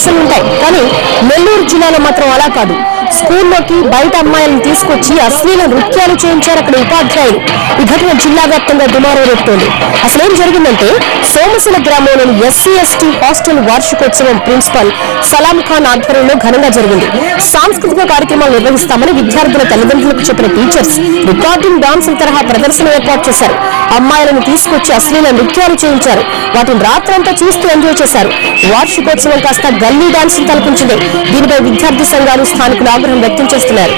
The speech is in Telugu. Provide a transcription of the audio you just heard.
విమర్శలు ఉంటాయి. కానీ నెల్లూరు జిల్లాలో మాత్రం అలా కాదు. స్కూల్లోకి బయట అమ్మాయిలను తీసుకొచ్చి అశ్లీల నృత్యాలు చేయించారు అక్కడ ఉపాధ్యాయులు. ఈ ఘటన జిల్లా వ్యాప్తంగా దుమారం రేపుతోంది. అసలేం జరిగిందంటే సోమశిల గ్రామంలోని SC/ST హాస్టల్ వార్షికోత్సవం ప్రిన్సిపల్ సలాం ఖాన్ ఆధ్వర్యంలో ఘనంగా జరిగింది. సాంస్కృతిక కార్యక్రమాలు నిర్వహిస్తామని విద్యార్థుల తల్లిదండ్రులకు చెప్పిన టీచర్స్ రికార్డింగ్ డాన్సుల తరహా ప్రదర్శన ఏర్పాటు చేశారు. అమ్మాయిలను తీసుకొచ్చి అశ్లీల నృత్యాలు చేయించారు. వాటిని రాత్రంతా చూస్తూ ఎంజాయ్ చేశారు. వార్షికోత్సవం కాస్త గల్లీ డాన్స్ తలపించింది. దీనిపై విద్యార్థి సంఘాలు స్థానికులు ఆగ్రహం వ్యక్తం చేస్తున్నారు.